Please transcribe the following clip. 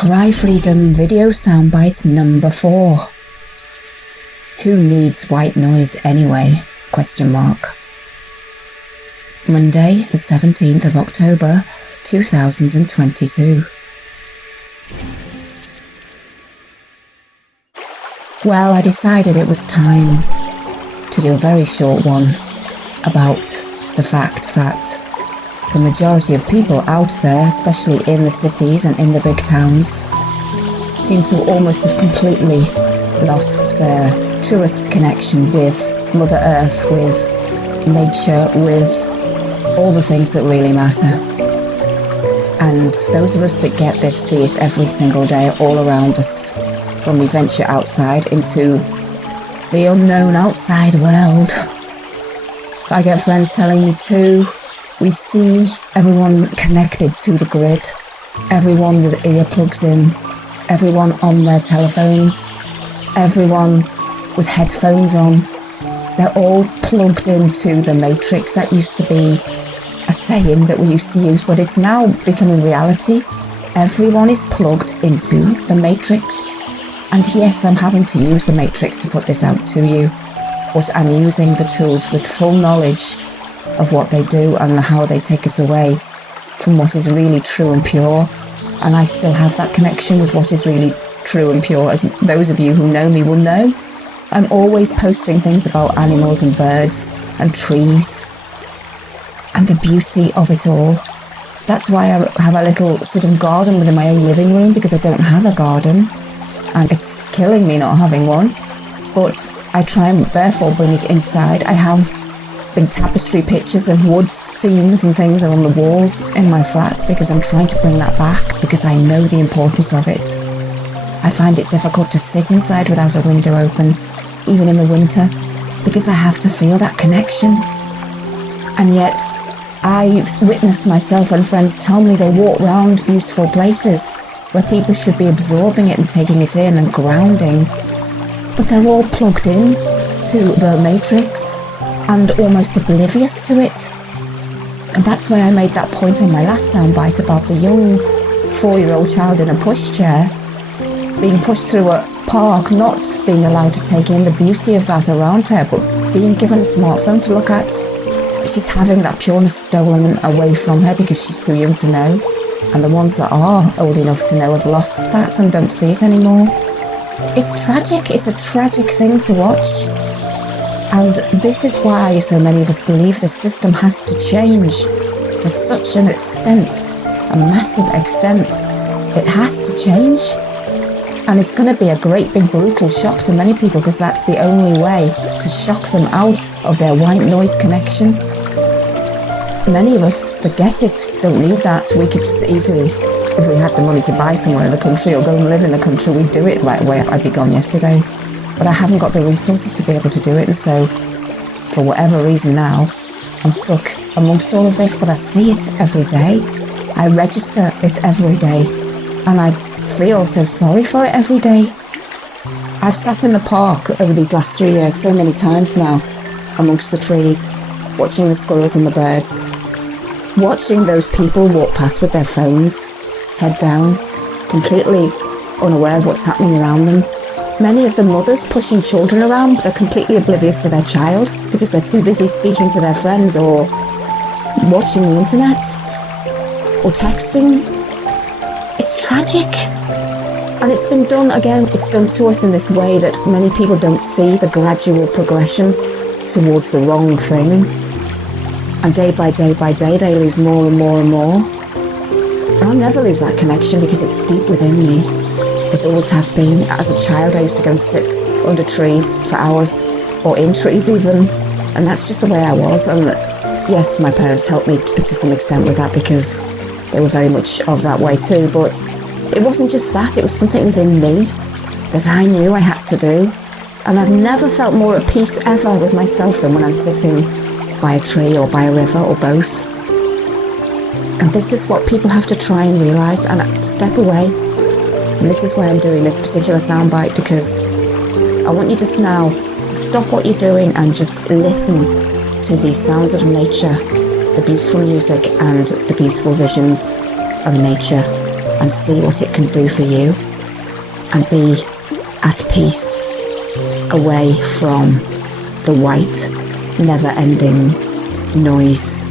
Cry Freedom video soundbite number 4. Who needs white noise anyway? ? Monday, the 17th of October, 2022. Well, I decided it was time to do a very short one about the fact that the majority of people out there, especially in the cities and in the big towns, seem to almost have completely lost their truest connection with Mother Earth, with nature, with all the things that really matter. And those of us that get this see it every single day all around us when we venture outside into the unknown outside world. I get friends telling me too. We see everyone connected to the grid, everyone with earplugs in, everyone on their telephones, everyone with headphones on. They're all plugged into the matrix. That used to be a saying that we used to use, but it's now becoming reality. Everyone is plugged into the matrix. And yes, I'm having to use the matrix to put this out to you, but I'm using the tools with full knowledge of what they do and how they take us away from what is really true and pure. And I still have that connection with what is really true and pure, as those of you who know me will know. I'm always posting things about animals and birds and trees and the beauty of it all. That's why I have a little sort of garden within my own living room, because I don't have a garden and it's killing me not having one. But I try and therefore bring it inside. I have big tapestry pictures of wood scenes and things are on the walls in my flat because I'm trying to bring that back, because I know the importance of it. I find it difficult to sit inside without a window open, even in the winter, because I have to feel that connection. And yet I've witnessed myself and friends tell me they walk round beautiful places where people should be absorbing it and taking it in and grounding, but they're all plugged in to the matrix and almost oblivious to it. And that's why I made that point on my last soundbite about the young 4-year-old child in a pushchair being pushed through a park, not being allowed to take in the beauty of that around her, but being given a smartphone to look at. She's having that pureness stolen away from her because she's too young to know. And the ones that are old enough to know have lost that and don't see it anymore. It's tragic. It's a tragic thing to watch. And this is why so many of us believe the system has to change to such an extent, a massive extent. It has to change. And it's going to be a great big brutal shock to many people, because that's the only way to shock them out of their white noise connection. Many of us that get it don't need that. We could just easily, if we had the money to buy somewhere in the country or go and live in the country, we'd do it right away. I'd be gone yesterday. But I haven't got the resources to be able to do it, and so for whatever reason now, I'm stuck amongst all of this, but I see it every day. I register it every day, and I feel so sorry for it every day. I've sat in the park over these last 3 years so many times now, amongst the trees, watching the squirrels and the birds, watching those people walk past with their phones, head down, completely unaware of what's happening around them. Many of the mothers pushing children around, they're completely oblivious to their child because they're too busy speaking to their friends or watching the internet or texting. It's tragic. And it's been done again, it's done to us in this way that many people don't see the gradual progression towards the wrong thing. And day by day by day, they lose more and more and more. I'll never lose that connection because it's deep within me. It always has been. As a child, I used to go and sit under trees for hours, or in trees even, and that's just the way I was. And yes, my parents helped me to some extent with that because they were very much of that way too, but it wasn't just that, it was something within me that I knew I had to do. And I've never felt more at peace ever with myself than when I'm sitting by a tree or by a river or both. And this is what people have to try and realise and step away. And this is why I'm doing this particular soundbite, because I want you just now to stop what you're doing and just listen to these sounds of nature, the beautiful music and the beautiful visions of nature. and see what it can do for you, and be at peace away from the white, never-ending noise.